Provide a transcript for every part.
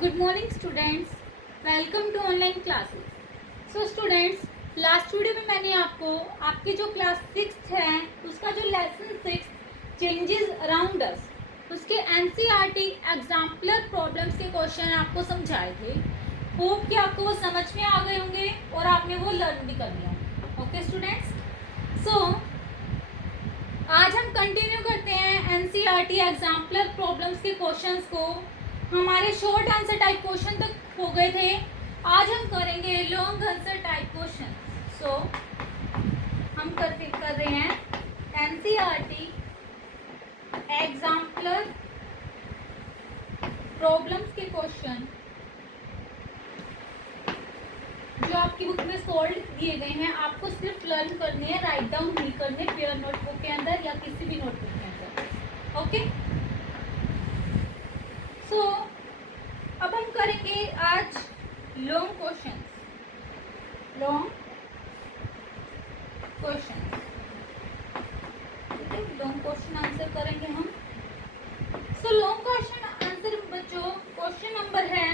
Good morning students, welcome to online classes. So students, last video में मैंने आपको आपकी जो क्लास 6 है उसका जो लेसन 6 चेंजेस अराउंड अस उसके एनसीईआरटी एग्जाम्पलर प्रॉब्लम्स के क्वेश्चन आपको समझाए थे। होप कि आपको वो समझ में आ गए होंगे और आपने वो लर्न भी कर लिया होंगे। ओके स्टूडेंट्स, सो आज हम कंटिन्यू करते हैं एनसीईआरटी एग्जाम्पलर प्रॉब्लम्स के क्वेश्चंस को। हमारे शॉर्ट आंसर टाइप क्वेश्चन तक हो गए थे, आज हम करेंगे लॉन्ग आंसर टाइप क्वेश्चन। सो हम कर रहे हैं एनसीईआरटी एग्जाम्पलर प्रॉब्लम्स के क्वेश्चन जो आपकी बुक में सॉल्व दिए गए हैं। आपको सिर्फ लर्न करने हैं, राइट डाउन नहीं करने पेयर नोटबुक के अंदर या किसी भी नोटबुक के अंदर। ओके, सो अब हम करेंगे आज long question. Long question answer करेंगे हम। सो लॉन्ग क्वेश्चन आंसर बच्चों, क्वेश्चन नंबर है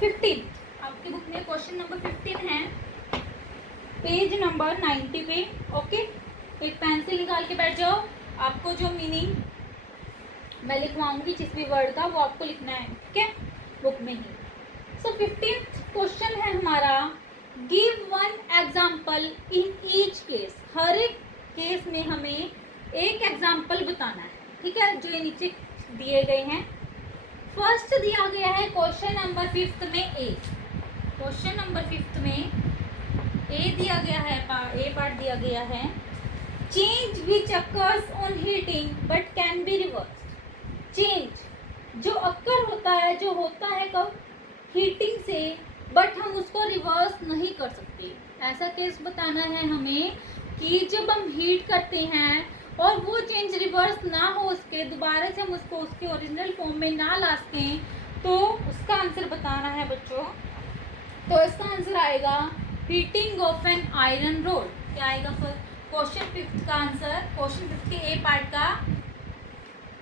15। आपकी बुक में क्वेश्चन नंबर 15 है, पेज नंबर 90 पे। ओके, एक पेंसिल निकाल के बैठ जाओ। आपको जो मीनिंग मैं लिखवाऊंगी जिस भी वर्ड का वो आपको लिखना है, ठीक है, बुक में ही। सो 15th क्वेश्चन है हमारा, give one example in each case. हर एक केस में हमें एक एग्जाम्पल बताना है, ठीक है, जो ये नीचे दिए गए हैं। फर्स्ट दिया गया है क्वेश्चन नंबर 5 में ए। क्वेश्चन नंबर 5 में ए दिया गया है, ए पार्ट दिया गया है, change which occurs on heating but can be reverse. Change जो अक्कर होता है, जो होता है कब, हीटिंग से, बट हम उसको रिवर्स नहीं कर सकते। ऐसा केस बताना है हमें कि जब हम हीट करते हैं और वो चेंज रिवर्स ना हो, उसके दोबारा से हम उसको उसके ओरिजिनल फॉर्म में ना ला सकें, तो उसका आंसर बताना है बच्चों। तो इसका आंसर आएगा heating of an iron rod. क्या आएगा फिर क्वेश्चन 5 का आंसर, क्वेश्चन 5 के ए पार्ट का,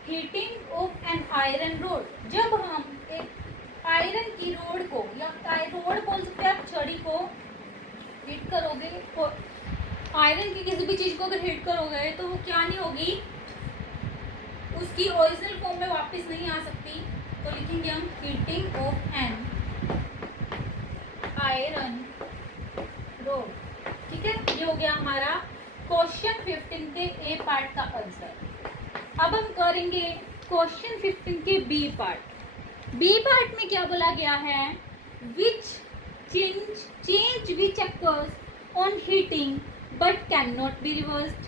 heating of an iron rod. जब हम एक आयरन की रोड को या रोड बोल सकते हैं आप, छड़ी को हीट करोगे, आयरन की किसी भी चीज को अगर हीट करोगे तो वो क्या नहीं होगी, उसकी ओरिजिनल फॉर्म में वापस नहीं आ सकती। तो लिखेंगे हम heating of an iron rod, ठीक है। ये हो गया हमारा क्वेश्चन 15 के ए पार्ट का आंसर। अब हम करेंगे क्वेश्चन 15 के बी पार्ट। बी पार्ट में क्या बोला गया है, which change which occurs on heating but can not be reversed.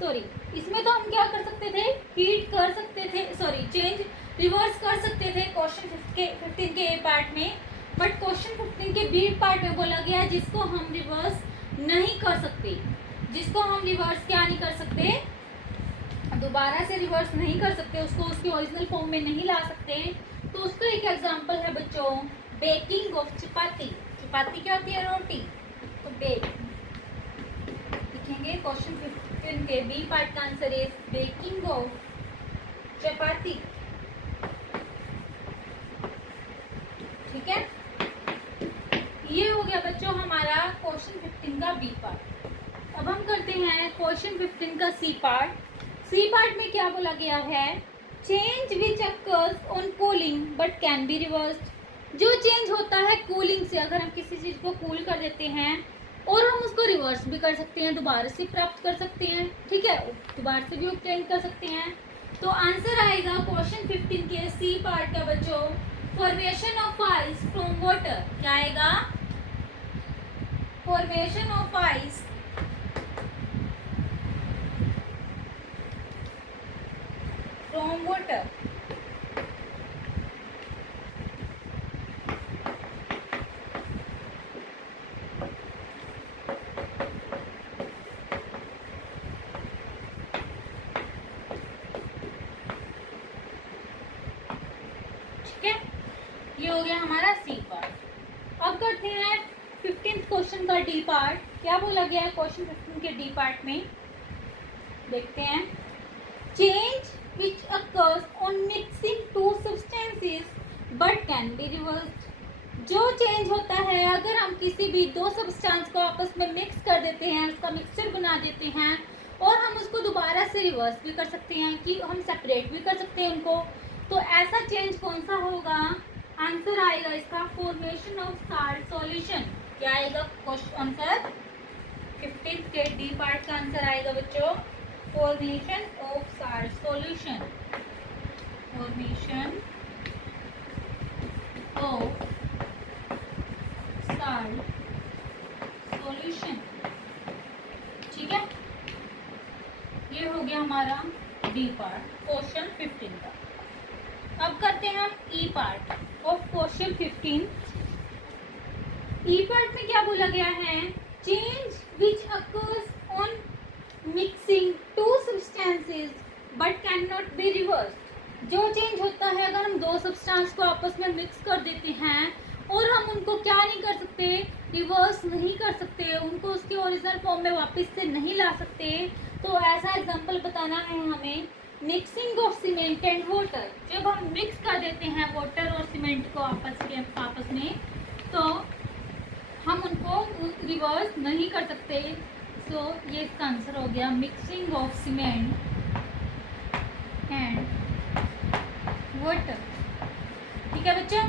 Sorry, इसमें तो हम क्या कर सकते थे, हीट कर सकते थे, सॉरी चेंज रिवर्स कर सकते थे क्वेश्चन 15 के ए पार्ट में, बट क्वेश्चन 15 के बी पार्ट में बोला गया जिसको हम रिवर्स नहीं कर सकते। जिसको हम रिवर्स क्या नहीं कर सकते, दोबारा से रिवर्स नहीं कर सकते, उसको उसकी ओरिजिनल फॉर्म में नहीं ला सकते। तो उसका एक एग्जांपल है बच्चों, बेकिंग ऑफ चपाती। चपाती क्या होती है, रोटी, तो बेक लिखेंगे। क्वेश्चन 15 के बी पार्ट का आंसर इज बेकिंग ऑफ चपाती, ठीक है। ये हो गया बच्चों हमारा क्वेश्चन 15 का बी पार्ट। अब हम करते हैं क्वेश्चन 15 का सी पार्ट। सी पार्ट में क्या बोला गया है, change which occurs on cooling but can be reversed. जो चेंज होता है कूलिंग से, अगर हम किसी चीज को कूल कर देते हैं और हम उसको रिवर्स भी कर सकते हैं, दोबारा से प्राप्त कर सकते हैं, ठीक है, दोबारा से भी ऑब्टेन कर सकते हैं। तो आंसर आएगा क्वेश्चन 15 के सी पार्ट का बच्चों, formation of ice from water. क्या आएगा, formation of ice from water. ठीक है, ये हो गया हमारा सी पार्ट। अब करते हैं 15th क्वेश्चन का डी पार्ट। क्या बोला गया है क्वेश्चन 15 के डी पार्ट में, देखते हैं। Change which occurs on mixing two है अगर हम किसी भी दो सब्सटेंस को आपस में मिक्स कर देते हैं, उसका मिक्सचर बना देते हैं, और हम उसको दोबारा से रिवर्स भी कर सकते हैं कि हम सेपरेट भी कर सकते हैं उनको, तो ऐसा चेंज कौन सा होगा? आंसर आएगा इसका फॉर्मेशन ऑफ साल्ट सॉल्यूशन। क्या आएगा क्वेश्चन आंसर? 15th के डी पार्ट का आंसर आएगा बच्चों formation of salt solution. Formation of salt solution. ठीक है, ये हो गया हमारा डी पार्ट क्वेश्चन 15 का। अब करते हैं हम E part of question 15। E part में क्या बोला गया है? Change which occurs on mixing two substances but can not be reverse. जो चेंज होता है अगर हम दो सब्सटेंस को आपस में मिक्स कर देते हैं और हम उनको क्या नहीं कर सकते? रिवर्स नहीं कर सकते, उनको उसके ओरिजिनल फॉर्म में वापस से नहीं ला सकते। तो ऐसा एग्जांपल बताना है हमें, mixing of cement and water. जब हम मिक्स कर देते हैं वाटर और सीमेंट को आपस में, तो हम उनको रिवर्स नहीं कर सकते। सो ये इसका आंसर हो गया mixing of cement and water. ठीक है बच्चों,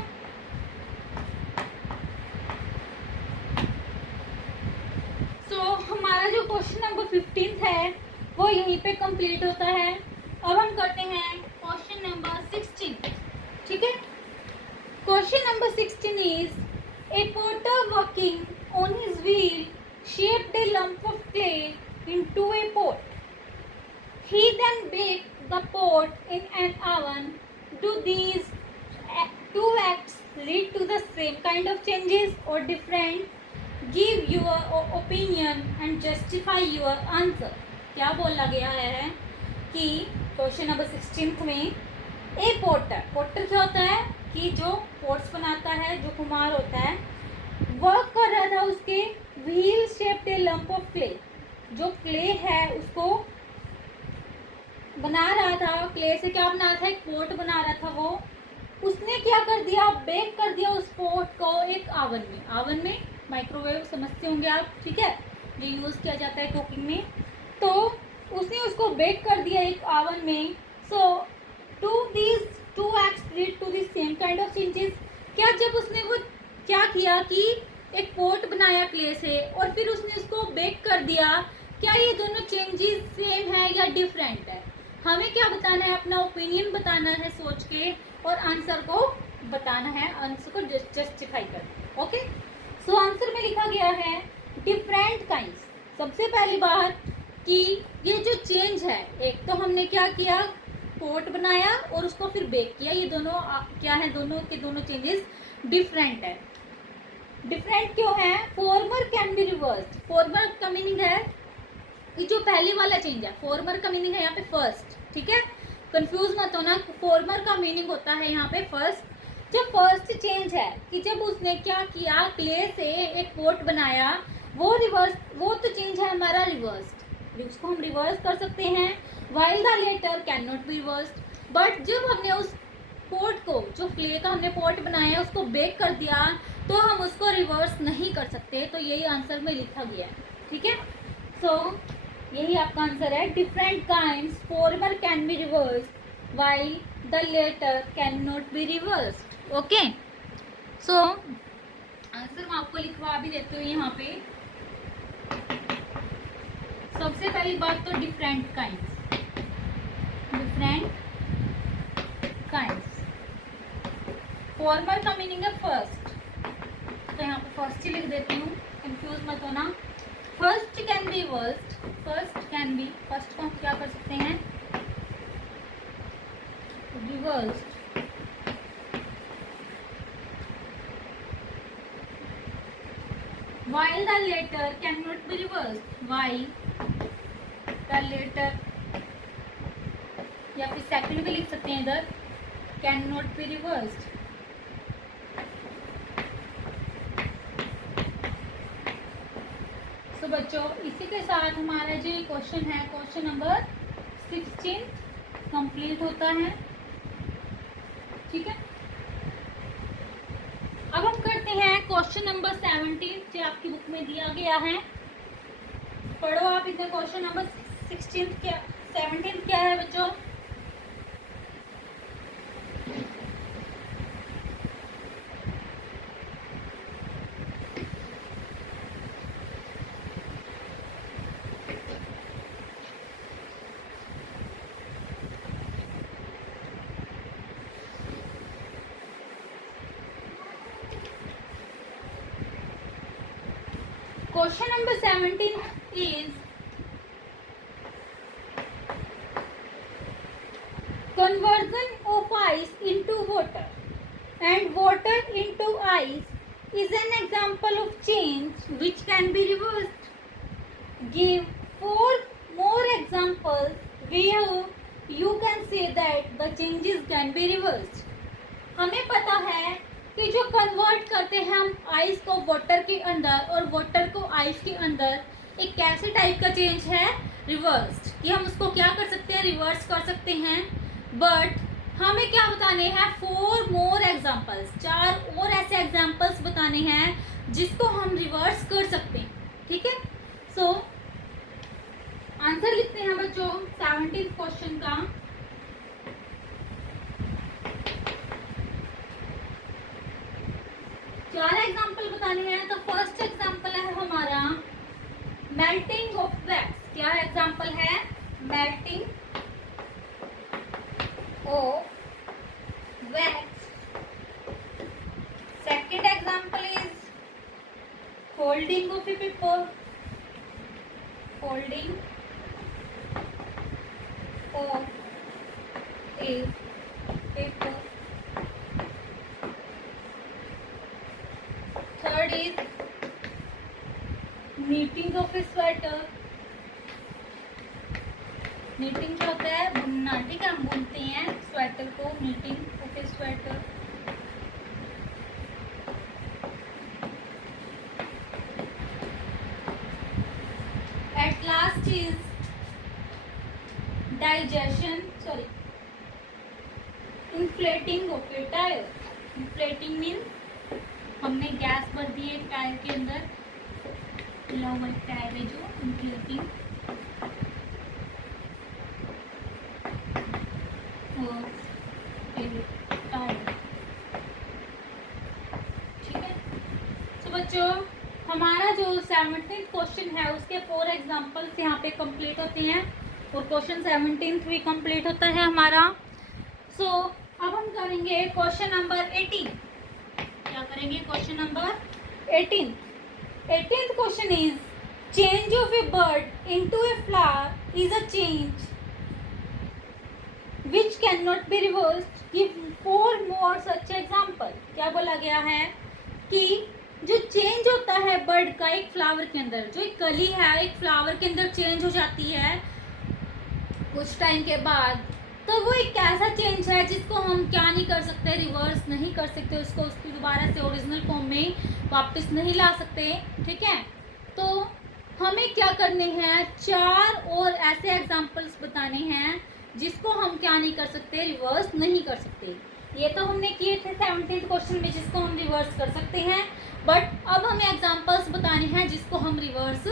हमारा जो क्वेश्चन नंबर 15 है वो यहीं पे कंप्लीट होता है। अब हम करते हैं क्वेश्चन नंबर 16। ठीक है, question number 16 is a potter working on his wheel shaped a lump of clay into a pot. He then baked the pot in an oven. Do these two acts lead to the same kind of changes or different? Give your opinion and justify your answer. क्या बोला गया है कि question number 16 में ए Potter, Potter क्या होता है कि जो पोट्स बनाता है, जो कुम्हार होता है, वर्क कर रहा था उसके wheel shaped a lump of clay. जो क्ले है उसको बना रहा था, क्ले से क्या बना रहा था? एक पोट बना रहा था वो। उसने क्या कर दिया? बेक कर दिया उस पोट को एक ओवन में। ओवन में माइक्रोवेव समझते होंगे आप, ठीक है, जो यूज़ किया जाता है कुकिंग में। तो उसने उसको बेक कर दिया एक ओवन में। So to these two acts lead to the same kind of changes. क्या जब उसने वो क्या किया कि एक पोट बनाया क्ले से और फिर उसने उसको बेक कर दिया, क्या ये दोनों चेंजेस सेम है या डिफरेंट है? हमें क्या बताना है? अपना ओपिनियन बताना है सोच के, और आंसर को बताना है, आंसर को जस्टिफाई कर। ओके, सो आंसर में लिखा गया है डिफरेंट काइंड्स। सबसे पहली बात कि ये जो चेंज है, एक तो हमने क्या किया? पोट बनाया और उसको फिर बेक किया। ये दोनों क्या है? दोनों के दोनों चेंजेस डिफरेंट है। डिफरेंट क्यों है? Farmer can be reversed. Farmer का मीनिंग है कि जो पहले वाला चेंज है, फॉर्मर का मीनिंग है यहाँ पे फर्स्ट। ठीक है, कंफ्यूज मत होना, फॉर्मर का मीनिंग होता है यहाँ पे फर्स्ट। जो फर्स्ट चेंज है कि जब उसने क्या किया, क्ले से एक पोट बनाया, वो रिवर्स, वो तो चेंज है हमारा रिवर्स्ड, उसको हम रिवर्स कर सकते हैं। While the latter can not be reversed. But जब हमने उस पोट को, जो क्ले का हमने पोट बनाया, उसको बेक कर दिया, तो हम उसको रिवर्स नहीं कर सकते। तो यही आंसर में लिखा गया है। ठीक है, सो यही आपका आंसर है। Different kinds, former can be reversed while the latter can not be reversed. Okay, so answer मैं आपको लिखवा भी देती हूँ यहाँ पे। सबसे पहली बात तो different kinds, different kinds. Farmer का मीनिंग है फर्स्ट, तो यहाँ पे फर्स्ट ही लिख देती हूँ, कंफ्यूज मत होना। First can be reversed, first can be, first को हम क्या कर सकते हैं? Reversed. While the later cannot be reversed, while the later, या फिर सेकंड भी लिख सकते हैं इधर, कैन नॉट बी रिवर्स्ड। तो बच्चों इसी के साथ हमारा जो क्वेश्चन है, क्वेश्चन नंबर 16 कंप्लीट होता है। ठीक है, अब हम करते हैं क्वेश्चन नंबर 17 जो आपकी बुक में दिया गया है। पढ़ो आप इधर क्वेश्चन नंबर 16 क्या 17 क्या है बच्चों। Question number 17 is conversion of ice into water and water into ice is an example of change which can be reversed. Give 4 more examples where you can say that the changes can be reversed. हमें पता है कि जो convert करते हैं हम ice को water के अंदर और वाटर को आइस के अंदर, एक कैसे टाइप का चेंज है, रिवर्स्ड, कि हम उसको क्या कर सकते हैं, रिवर्स कर सकते हैं। बट हमें क्या बताने हैं, 4 मोर एग्जाम्पल्स, 4 और ऐसे एग्जाम्पल्स बताने हैं जिसको हम रिवर्स कर सकते हैं। ठीक है, सो आंसर लिखते हैं बच्चों 17 क्वेश्चन का। चार एग्जाम्पल बताने हैं। तो फर्स्ट एग्जाम्पल है हमारा मेल्टिंग ऑफ वैक्स। क्या एग्जाम्पल है, melting of wax. Second example is folding of A paper, folding of A paper. Third is knitting of A sweater. Knitting क्या होता है, बुनना। ठीक है, हम बुनते हैं स्वेटर को, knitting of A sweater. At last is digestion, sorry, inflating of A tyre. Inflating means हमने गैस भर दी है टायर के अंदर, लोअर टायर है जो, इन्फ्लेटिंग। टायर। ठीक है, तो बच्चों हमारा जो 17th क्वेश्चन है उसके 4 एग्जाम्पल्स यहाँ पे कंप्लीट होते हैं और क्वेश्चन 17th भी कंप्लीट होता है हमारा। सो अब हम करेंगे क्वेश्चन नंबर 18। क्या करेंगे, question number 18। 18th question is change of A bird into a flower is a change which can not be reversed. Give 4 more such example. क्या बोला गया है कि जो चेंज होता है बर्ड का एक फ्लावर के अंदर, जो एक कली है एक फ्लावर के अंदर चेंज हो जाती है कुछ टाइम के बाद, तो वो एक ऐसा चेंज है जिसको हम क्या नहीं कर सकते, रिवर्स नहीं कर सकते, उसको उसकी दोबारा से ओरिजिनल फॉर्म में वापस नहीं ला सकते। ठीक है, तो हमें क्या करने हैं, 4 और ऐसे एग्जाम्पल्स बताने हैं जिसको हम क्या नहीं कर सकते, रिवर्स नहीं कर सकते। ये तो हमने किए थे 17th क्वेश्चन में जिसको हम रिवर्स कर सकते हैं, बट अब हमें एग्जाम्पल्स बताने हैं जिसको हम रिवर्स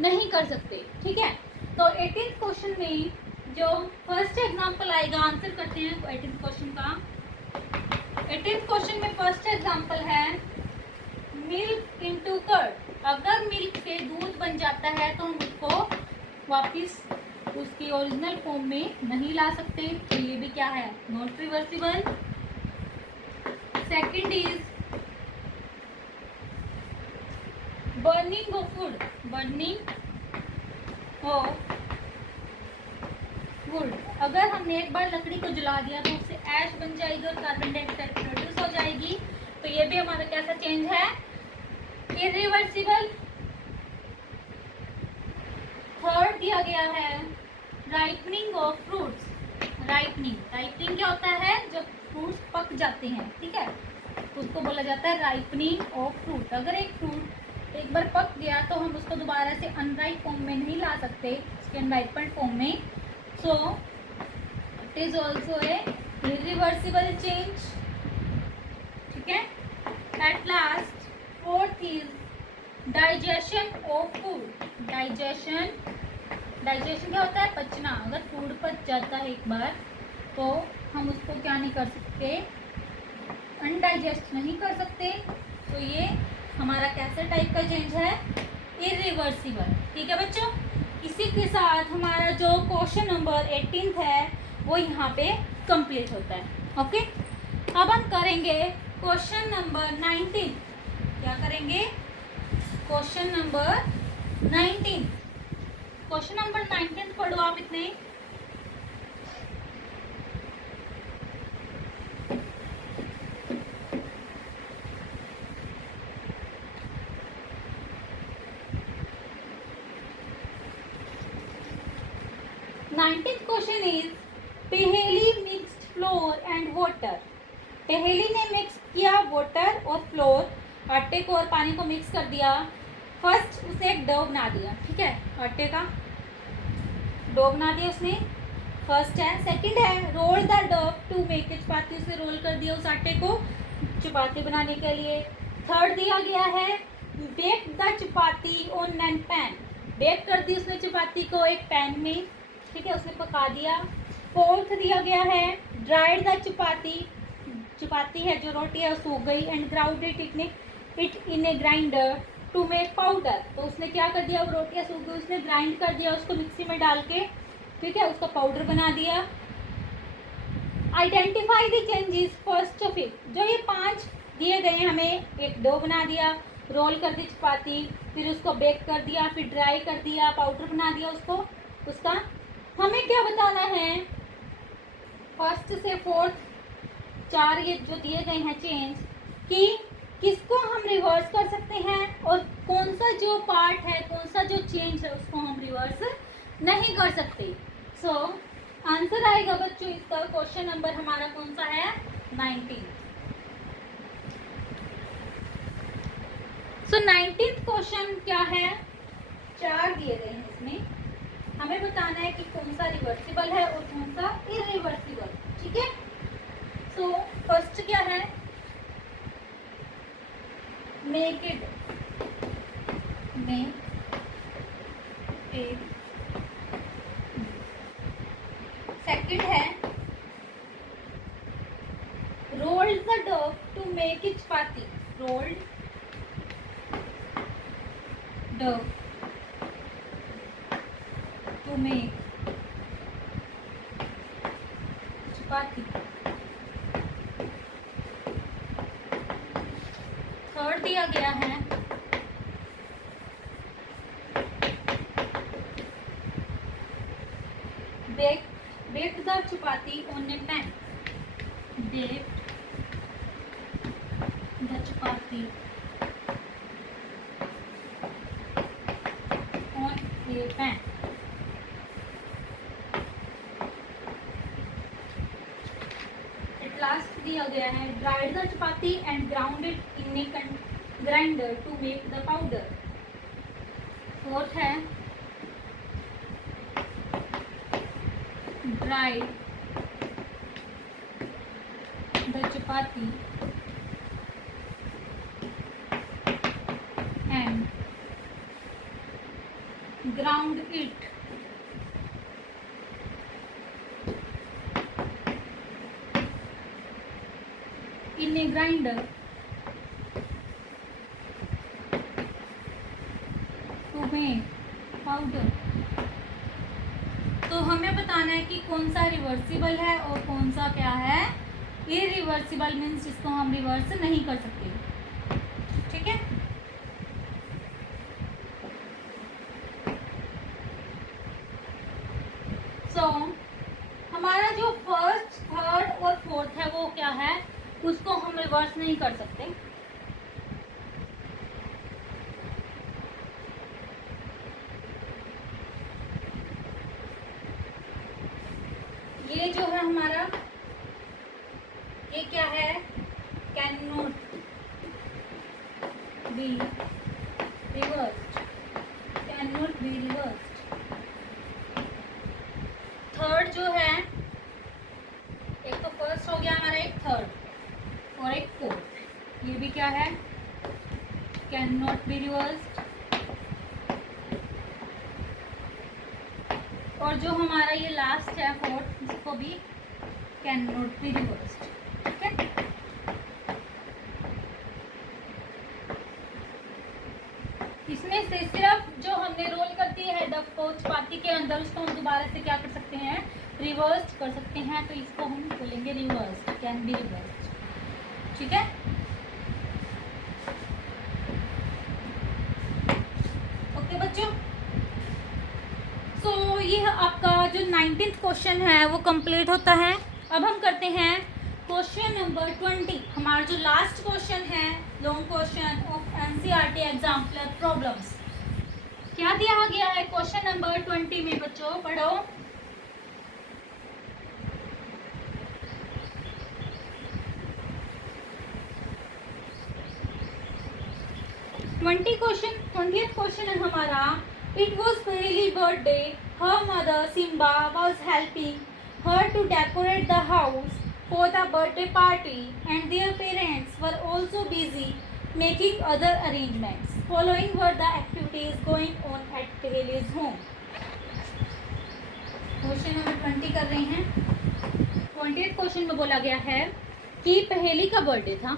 नहीं कर सकते। ठीक है, तो 18th क्वेश्चन में जो फर्स्ट एग्जांपल आएगा, आंसर करते हैं 18th क्वेश्चन का। 18th क्वेश्चन में फर्स्ट एग्जांपल है मिल्क इनटू कर्ड। अगर मिल्क से दूध बन जाता है तो हम उसको वापस उसकी ओरिजिनल फॉर्म में नहीं ला सकते, तो ये भी क्या है, not reversible. Second is burning of would, burning of would. अगर हमने एक बार लकड़ी को जला दिया तो उससे ऐश बन जाएगी और कार्बन डाइऑक्साइड प्रोड्यूस हो जाएगी, तो ये भी हमारा कैसा चेंज है, इरिवर्सिबल। थर्ड दिया गया है ripening of fruits. Ripening, ripening क्या होता है, जब फ्रूट्स पक जाते हैं, ठीक है, उसको बोला जाता है राइपनिंग ऑफ फ्रूट। अगर एक फ्रूट एक बार पक गया तो हम उसको दोबारा से अनराइप फॉर्म में नहीं ला सकते, उसके अनराइपेंड फॉर्म में। So it is also a irreversible change. ठीक है, at last fourth is digestion of food. Digestion क्या होता है? पचना। अगर फूड पच जाता है एक बार तो हम उसको क्या नहीं कर सकते, अनडाइजेस्ट नहीं कर सकते। तो ये हमारा कैसे टाइप का चेंज है? इरिवर्सिबल। ठीक है बच्चों, इसी के साथ हमारा जो क्वेश्चन नंबर 18 है वो यहाँ पे कंप्लीट होता है। ओके, अब हम करेंगे क्वेश्चन नंबर 19। क्या करेंगे? Question number 19। क्वेश्चन नंबर 19 पढ़ो आप इतने। नाइनटीन्थ क्वेश्चन इज पहेली मिक्स्ड फ्लोर एंड वाटर। पहेली ने मिक्स किया वाटर और फ्लोर, आटे को और पानी को मिक्स कर दिया। फर्स्ट उसे एक डो बना दिया। ठीक है, आटे का डो बना दिया उसने, फर्स्ट है। सेकंड है roll the dough to make chapati, उसे रोल कर दिया उस आटे को चपाती बनाने के लिए। थर्ड दिया गया है bake the chapati on an pan. Bake कर दी उसने चपाती को एक पैन में। ठीक है, उसने पका दिया। फोर्थ दिया गया है ड्राइड द चपाती, चपाती है जो रोटी है सूख गई। And ground it in a grinder to make powder. तो उसने क्या कर दिया, वो रोटियाँ सूख गई, उसने ग्राइंड कर दिया उसको मिक्सी में डाल के। ठीक है, उसका पाउडर बना दिया। Identify the changes first of it. जो ये 5 दिए गए हमें, एक डो बना दिया, रोल कर दी चपाती, फिर उसको बेक कर दिया, फिर ड्राई कर दिया, पाउडर बना दिया उसका हमें क्या बताना है? फर्स्ट से फोर्थ 4 ये जो दिए गए हैं चेंज, कि किसको हम रिवर्स कर सकते हैं और कौन सा जो पार्ट है, कौन सा जो चेंज है उसको हम रिवर्स नहीं कर सकते। सो आंसर आएगा बच्चों इसका, क्वेश्चन नंबर हमारा कौन सा है? 19। सो 19th क्वेश्चन क्या है? 4 दिए गए हैं इसमें, हमें बताना है कि कौन सा रिवर्सिबल है और कौन सा इरिवर्सिबल। ठीक है, सो फर्स्ट क्या है? मेक इट सेकंड है rolled the dough to make it chapati. Rolled dough to make chapati. Third दिया गया है bake the chapati on a pan. Bake the chapati on a pan. Last दिया गया है dried the chapati and ground it in a grinder to make the powder. Fourth है dried the chapati and ground it in a grinder to make powder। तो हमें बताना है कि कौन सा रिवर्सिबल है और कौन सा क्या है इरिवर्सिबल, मीन्स जिसको हम रिवर्स नहीं कर सकते। ठीक है, सो हमारा जो फर्स्ट, थर्ड और फोर्थ है वो क्या है, उसको हम रिवर्स नहीं कर सकते। ये जो है हमारा, ये क्या है? Can not be reversed, can not be reversed. Third जो है, एक तो फर्स्ट हो गया हमारा, एक थर्ड और एक फोर्थ, ये भी क्या है? Can not be reversed. और जो हमारा ये लास्ट है फोर्थ, इसको भी कैन नॉट बी रिवर्स्ड। ठीक है, इसमें से सिर्फ जो हमने रोल कर दी है डक को चपाती के अंदर, उसको हम दोबारा से क्या कर सकते हैं, रिवर्स कर सकते हैं। तो इसको हम बोलेंगे रिवर्स, कैन बी रिवर्स्ड। ठीक है, ओके बच्चों। सो ये आपका जो 19th क्वेश्चन है वो कंप्लीट होता है। अब हम करते हैं क्वेश्चन नंबर 20। हमारा जो लास्ट क्वेश्चन है, long question of NCERT exemplar problems. क्या दिया गया है क्वेश्चन नंबर 20 में बच्चों, पढ़ो। ट्वेंटियथ क्वेश्चन है हमारा। It was Paheli birthday, her mother Simba was helping her to decorate the house for the birthday party and their parents were also busy making other arrangements. Following were the activities going on at Paheli's home. Question number 20 कर रहे हैं। 20th question में बोला गया है कि पहेली का बर्थडे था,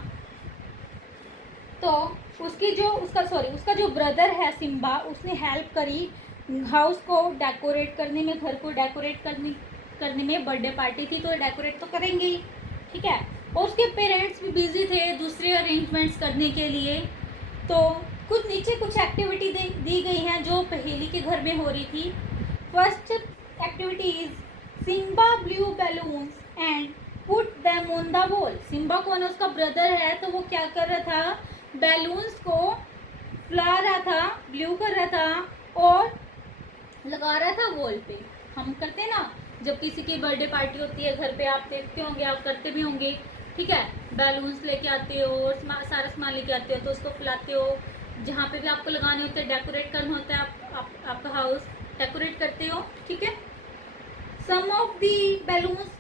तो उसका जो ब्रदर है सिम्बा, उसने हेल्प करी हाउस को डेकोरेट करने में, घर को डेकोरेट करने में। बर्थडे पार्टी थी तो डेकोरेट तो करेंगे ही, ठीक है। और उसके पेरेंट्स भी बिजी थे दूसरे अरेंजमेंट्स करने के लिए। तो कुछ एक्टिविटी दी गई हैं जो पहेली के घर में हो रही थी। First activity is Simba blue balloons and put them on the wall. Simba कौन है, उसका ब्रदर है, तो वो क्या कर रहा था, बैलून्स को फुला रहा था, ब्लू कर रहा था और लगा रहा था वॉल पे। हम करते हैं ना, जब किसी की बर्थडे पार्टी होती है घर पे, आप देखते होंगे, आप करते भी होंगे, ठीक है। बैलून्स लेके आते हो और सारा सामान लेके आते हो, तो उसको फुलाते हो। जहाँ पे भी आपको लगाने होते हैं, डेकोरेट करना होता है, आपका हाउस डेकोरेट करते हो, ठीक है। Some of the balloons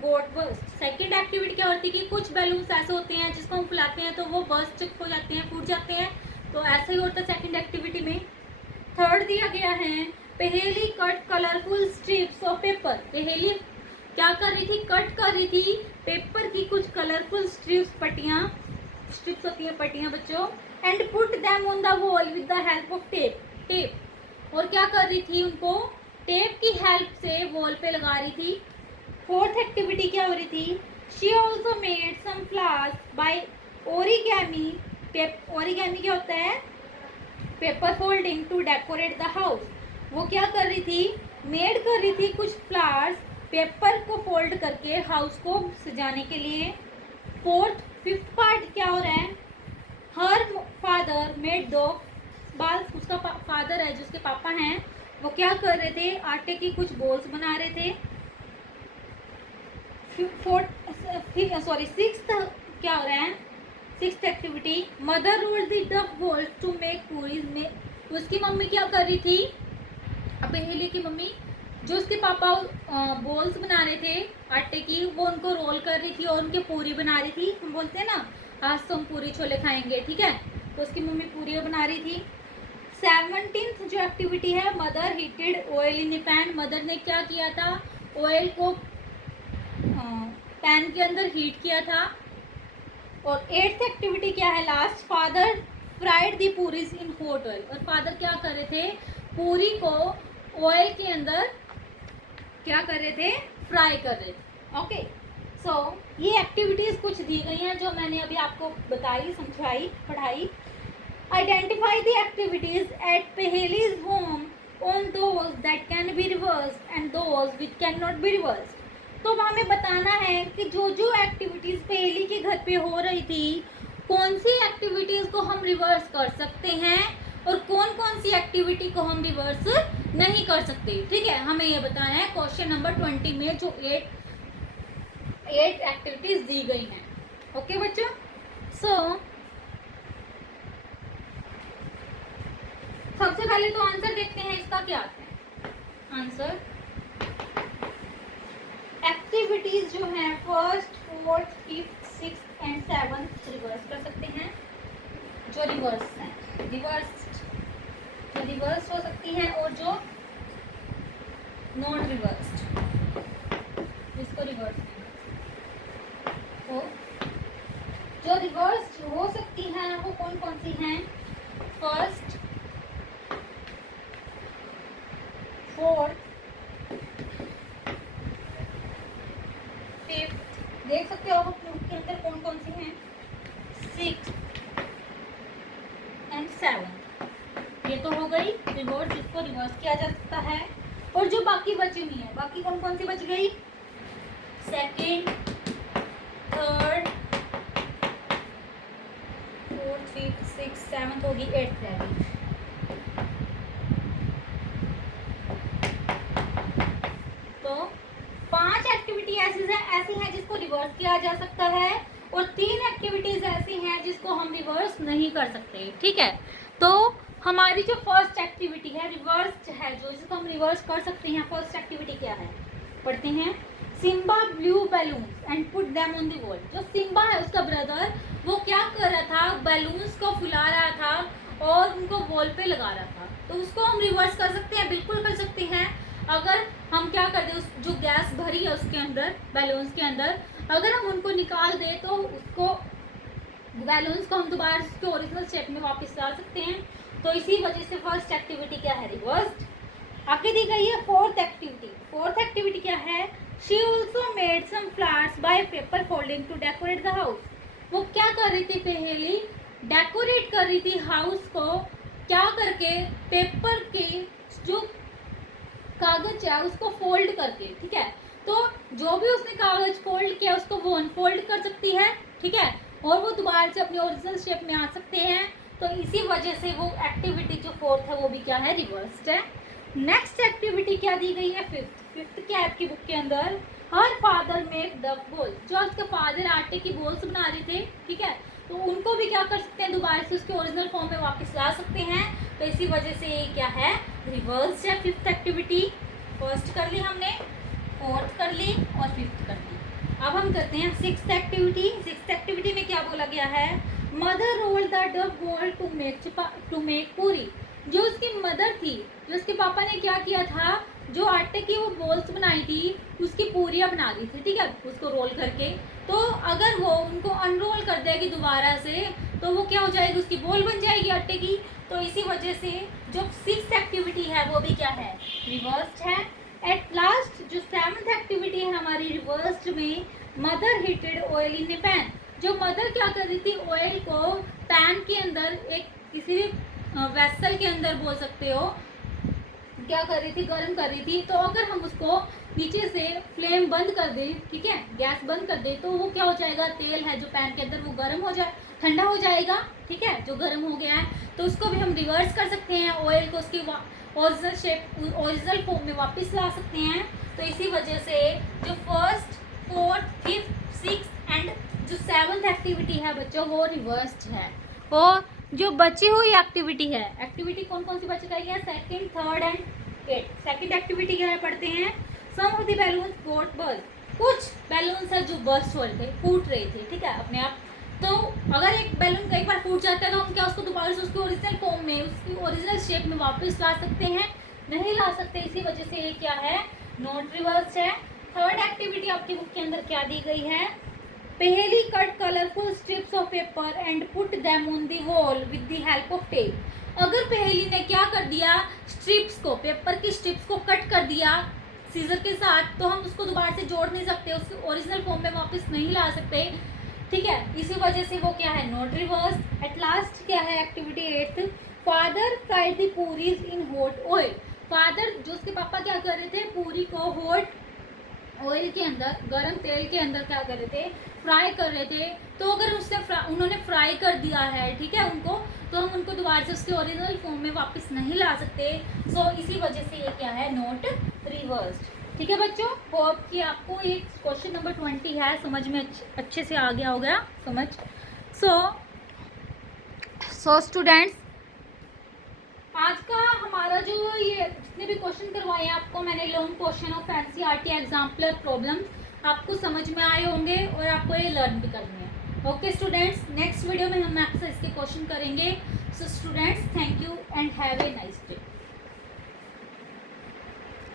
got burst. Second activity क्या होती है कि कुछ बैलून्स ऐसे होते हैं जिसको हम फुलाते हैं तो वो बर्स्ट हो जाते हैं, फूट जाते हैं। तो ऐसा ही होता है सेकेंड एक्टिविटी में। थर्ड दिया गया है पहेली cut colourful strips of paper. पहेली क्या कर रही थी, कट कर रही थी पेपर की कुछ कलरफुल स्ट्रिप्स होती हैं पट्टियां बच्चों। And put them on the wall with the help of tape. और क्या कर रही थी, उनको टेप की हेल्प से वॉल पे लगा रही थी। फोर्थ एक्टिविटी क्या हो रही थी, she also made some flowers by origami. Origami क्या होता है, paper folding to decorate the house. वो क्या कर रही थी, मेड कर रही थी कुछ फ्लावर्स पेपर को फोल्ड करके हाउस को सजाने के लिए। फिफ्थ पार्ट क्या हो रहा है, हर फादर मेड दो बाल। उसका फादर है, जिसके पापा हैं, वो क्या कर रहे थे, आटे की कुछ बॉल्स बना रहे थे। सिक्स्थ क्या हो रहा है, sixth activity mother rolled the डफ बॉल्स टू मेक पूरीज में। उसकी मम्मी क्या कर रही थी, पहेली की मम्मी, जो उसके पापा बॉल्स बना रहे थे आटे की, वो उनको रोल कर रही थी और उनके पूरी बना रही थी। हम बोलते हैं ना, आज तो हम पूरी छोले खाएंगे, ठीक है, तो उसकी मम्मी पूरी बना रही थी। 17th जो एक्टिविटी है, mother heated oil in A pan. Mother ने क्या किया था, ऑयल को पैन के अंदर हीट किया था। और 8th एक्टिविटी क्या है, last, father fried the puris in hot oil. और फादर क्या कर रहे थे, पूरी को ऑयल के अंदर क्या कर रहे थे, फ्राई कर रहे थे। ओके, सो ये एक्टिविटीज कुछ दी गई हैं जो मैंने अभी आपको बताई, समझाई, पढ़ाई। आइडेंटिफाई द एक्टिविटीज एट पहेलीज home on those that can be reversed and those which can not be reversed. तो हमें बताना है कि जो जो एक्टिविटीज पहेली के घर पे हो रही थी, कौन सी एक्टिविटीज को हम रिवर्स कर सकते हैं और कौन कौन सी एक्टिविटी को हम रिवर्स नहीं कर सकते, ठीक है। हमें ये बताना है क्वेश्चन नंबर 20 में जो 8 एक्टिविटीज दी गई हैं। ओके बच्चों, सो सबसे पहले तो आंसर देखते हैं इसका क्या है। आंसर एक्टिविटीज जो हैं first, fourth, fifth, sixth and 7th reverse कर सकते हैं, जो रिवर्स हैं। रिवर्स हो सकती हैं वो कौन कौन सी हैं? फर्स्ट, फोर्थ, फिफ्थ, देख सकते हो आप बुक के अंदर कौन कौन सी हैं? Six and seven. ये तो हो गई रिवर्स, जिसको रिवर्स किया जा सकता है। और जो बाकी बची हुई है, बाकी कौन कौन सी बच गई? Second, third, fourth, fifth, six, seventh होगी, एट्थ रहेगी। तो 5 एक्टिविटी ऐसी हैं जिसको रिवर्स किया जा सकता है और 3 एक्टिविटीज ऐसी हैं जिसको हम रिवर्स नहीं कर सकते। ठीक है, तो हमारी जो फर्स्ट एक्टिविटी है रिवर्स है, जो जिसको हम रिवर्स कर सकते हैं, फर्स्ट एक्टिविटी क्या है पढ़ते हैं। Simba blue balloons and put them on the wall. जो सिम्बा है उसका ब्रदर, वो क्या कर रहा था? बैलून्स को फुला रहा था और उनको वॉल पे लगा रहा था। तो उसको हम रिवर्स कर सकते हैं, बिल्कुल कर सकते हैं। अगर हम क्या कर दें, उस जो गैस भरी है उसके अंदर, बैलून्स के अंदर, अगर हम उनको निकाल दें तो उसको बैलून्स को हम दोबारा उसके ओरिजिनल शेप में वापस ला सकते हैं। तो इसी वजह से फर्स्ट एक्टिविटी क्या है? रिवर्स्ड। आगे दी गई है फोर्थ एक्टिविटी। फोर्थ एक्टिविटी क्या है? She also made some flowers by paper folding to decorate the house. वो क्या कर रही थी? पहली डेकोरेट कर रही थी हाउस को, क्या करके? पेपर के जो कागज है उसको फोल्ड करके। ठीक है, तो जो भी उसने कागज फोल्ड किया उसको वो अनफोल्ड कर सकती है। ठीक है, और वो दोबारा से अपने ओरिजिनल शेप में आ सकते हैं। तो इसी वजह से वो एक्टिविटी जो फोर्थ है वो भी क्या है? रिवर्स्ड है। नेक्स्ट एक्टिविटी क्या दी गई है? फिफ्थ। फिफ्थ क्या है आपकी बुक के अंदर? हर फादर मेक डफ बॉल। जो उसके फादर आटे की बॉल्स बना रहे थे, ठीक है, तो उनको भी क्या कर सकते हैं? दोबारा से उसके ओरिजिनल फॉर्म में वापस ला सकते हैं। तो इसी वजह से ये क्या है? रिवर्स्ड है। फिफ्थ एक्टिविटी फर्स्ट कर ली हमने, फोर्थ कर ली और फिफ्थ कर ली। अब हम करते हैं सिक्स्थ एक्टिविटी। सिक्स्थ एक्टिविटी में क्या बोला गया है? मदर रोल द डफ बॉल टू मेक पूरी। जो उसकी मदर थी, जो उसके पापा ने क्या किया था? जो आटे की वो बॉल्स बनाई थी उसकी पूरियाँ बना दी थी। ठीक है, उसको रोल करके। तो अगर वो उनको अनरोल कर देगी दोबारा से तो वो क्या हो जाएगी? उसकी बॉल बन जाएगी आटे की। तो इसी वजह से जो सिक्स्थ एक्टिविटी है वो भी क्या है? रिवर्स्ड है। एट लास्ट जो सेवंथ एक्टिविटी है हमारी रिवर्स्ड में, mother heated oil in A pan. जो मदर क्या कर रही थी? ऑयल को पैन के अंदर, एक किसी वेसल के अंदर बोल सकते हो, क्या कर रही थी? गर्म कर रही थी। तो अगर हम उसको नीचे से फ्लेम बंद कर दें, ठीक है, गैस बंद कर दें, तो वो क्या हो जाएगा? तेल है जो पैन के अंदर वो गर्म हो जाए, ठंडा हो जाएगा। ठीक है, जो गर्म हो गया है, तो उसको भी हम रिवर्स कर सकते हैं, ऑयल को उसकी ओरिजिनल शेप, ओरिजिनल फॉर्म में वापस ला सकते हैं। तो इसी वजह से जो first, fourth, fifth, sixth and जो सेवंथ एक्टिविटी है बच्चों वो रिवर्स्ड है। और जो बची हुई एक्टिविटी है, एक्टिविटी कौन कौन सी बच गई है? Second, third and eight. Second activity क्या है पढ़ते हैं। Some of the balloons got burst. कुछ बैलून्स है जो बर्स्ट हो रहे थे, फूट रहे थे। ठीक है, अपने आप। तो अगर एक बैलून कई बार फूट जाता है तो हम क्या उसको दोबारा से उसके ओरिजिनल फॉर्म में, उसकी ओरिजिनल शेप में वापस ला सकते हैं? नहीं ला सकते। इसी वजह से ये क्या है? नॉट रिवर्स्ड है। थर्ड एक्टिविटी आपकी बुक के अंदर क्या दी गई है? पहली cut colourful strips of paper and put them on the wall with the help of tape. अगर पहली ने क्या कर दिया? स्ट्रिप्स को, पेपर की स्ट्रिप्स को कट कर दिया सीजर के साथ, तो हम उसको दोबारा से जोड़ नहीं सकते, उसके ओरिजिनल फॉर्म में वापस नहीं ला सकते। ठीक है, इसी वजह से वो क्या है? Not reverse. एट लास्ट क्या है activity eighth? Father fried the puris in hot oil. Father जो उसके पापा क्या कर रहे थे? पूरी को हॉट ऑयल के अंदर, गरम तेल के अंदर क्या कर रहे थे? फ्राई कर रहे थे। तो अगर उससे उन्होंने फ्राई कर दिया है, ठीक है, उनको, तो हम उनको दोबारा से उसके ओरिजिनल फॉर्म में वापस नहीं ला सकते। सो इसी वजह से ये क्या है? Not reversed. ठीक है बच्चों, होप कि आपको ये क्वेश्चन नंबर 20 है समझ में अच्छे से आ गया होगा समझ। सो स्टूडेंट्स, आज का हमारा जो ये जितने भी क्वेश्चन करवाए हैं आपको मैंने, long question of NCERT exemplar problems, आपको समझ में आए होंगे और आपको ये लर्न भी करने हैं। ओके स्टूडेंट्स, नेक्स्ट वीडियो में हम आपसे इसके क्वेश्चन करेंगे। So students, thank you and have a nice day.